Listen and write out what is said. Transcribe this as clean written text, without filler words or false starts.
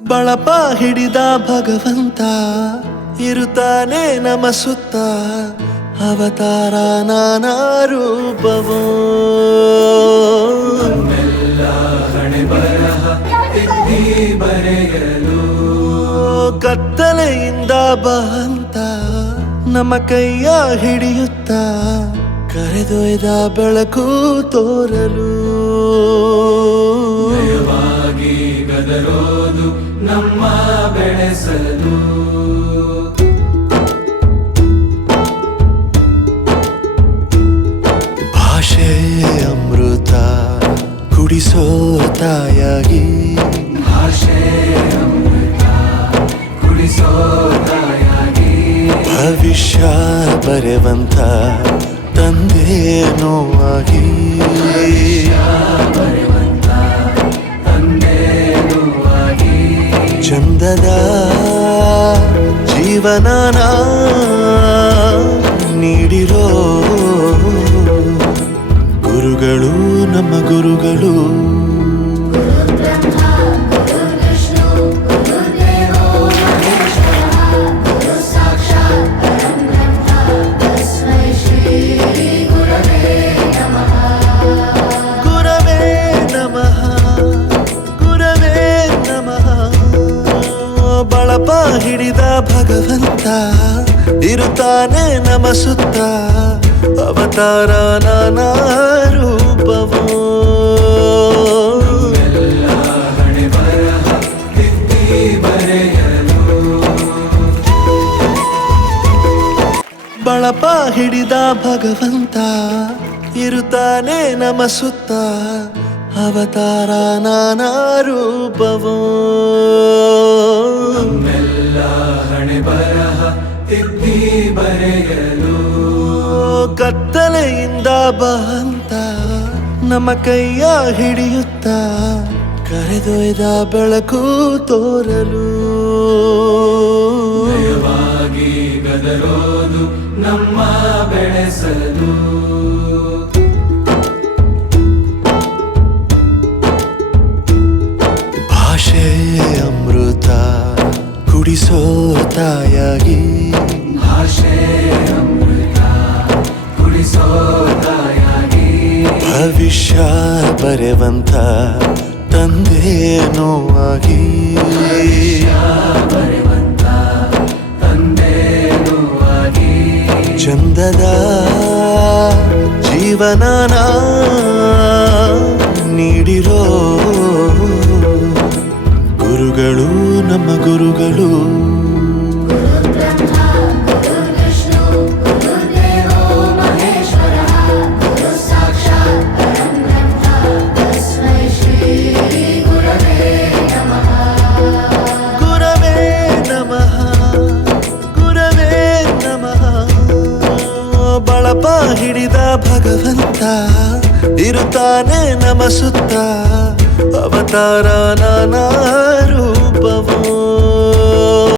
ಬಳಪ ಹಿಡಿದ ಭಗವಂತ ಇರುತ್ತಾನೆ ನಮ ಸುತ್ತ ಅವತಾರ ನಾನಾ ರೂಪವೋ ನಮ್ಮೆಲ್ಲ ಹಣೆ ಬರಹ ತಿದ್ದಿ ಬರೆಯಲು ಕತ್ತಲೆಯಿಂದ ಬಂತ ನಮ್ಮ ಕೈಯ ಹಿಡಿಯುತ್ತ ಕರೆದೊಯ್ದ ಬೆಳಕು ತೋರಲು ಭಯವಾಗಿ ಗದರೋದು ನಮ್ಮ ಬೆಳೆಸಲು ಭಾಷೆ ಅಮೃತ ಕುಡಿಸೋ ತಾಯಾಗಿ ಭಾಷೆ ಅಮೃತ ಕುಡಿಸೋ ತಾಯಾಗಿ ಭವಿಷ್ಯ ಬರೆವಂತ ತಂದೇನೋ ಆಗಿ ಬರೆವಂತ ತಂದೇನೂ ಆಗಿ ಚಂದದ ಜೀವನನ ನೀಡಿರೋ ಗುರುಗಳು ನಮ್ಮ ಗುರುಗಳು ಗುರವೇ ನಮಃ ಗುರವೇ ನಮಃ ಬಳಪ ಹಿಡಿದ ಭಗವಂತ ಇರುತ್ತಾನೆ ನಮ ಸುತ್ತ ಅವತಾರ ನಾನಾ ರೂಪವೋ ಎಲ್ಲ ಹಣೆ ಬರಹ ತಿದ್ದಿ ಬರೆಯಲು ಬಳಪ ಹಿಡಿದ ಭಗವಂತ ಇರುತ್ತಾನೆ ನಮ ಸುತ್ತ ಅವತಾರ ನಾನಾ ರೂಪವೋ ನಮ್ಮೆಲ್ಲ ಹಣೆ ಬರಹ ತಿದ್ದಿ ಬರೆಯಲು ಕತ್ತಲೆಯಿಂದ ಬಂತ ನಮ್ಮ ಕೈಯ ಹಿಡಿಯುತ್ತ ಕರೆದೊಯ್ದ ಬೆಳಕು ತೋರಲು ಭಯವಾಗಿ ಗದರೋದು ನಮ್ಮ ಬೆಳೆಸಲು ಭಾಷೆ ಅಮೃತ ಕುಡಿಸೋ ತಾಯಾಗಿ ಭಾಷೆ ಅಮೃತ ಕುಡಿಸೋ ತಾಯಾಗಿ ಭವಿಷ್ಯ ಬರೆವಂತ ತಂದೇನೋ ಆಗಿ ಬರೆವಂತ ತಂದೇನೂ ಆಗಿ ಚಂದದ ಜೀವನನ ನೀಡಿರೋ ಗುರುಗಳು ನಮ್ಮ ಗುರುಗಳು ಗುರವೇ ನಮಃ ಗುರವೇ ನಮಃ ಬಳಪ ಹಿಡಿದ ಭಗವಂತ ಇರುತ್ತಾನೆ ನಮ ಸುತ್ತ ಅವತಾರ ನಾನಾ ರೂಪವೋ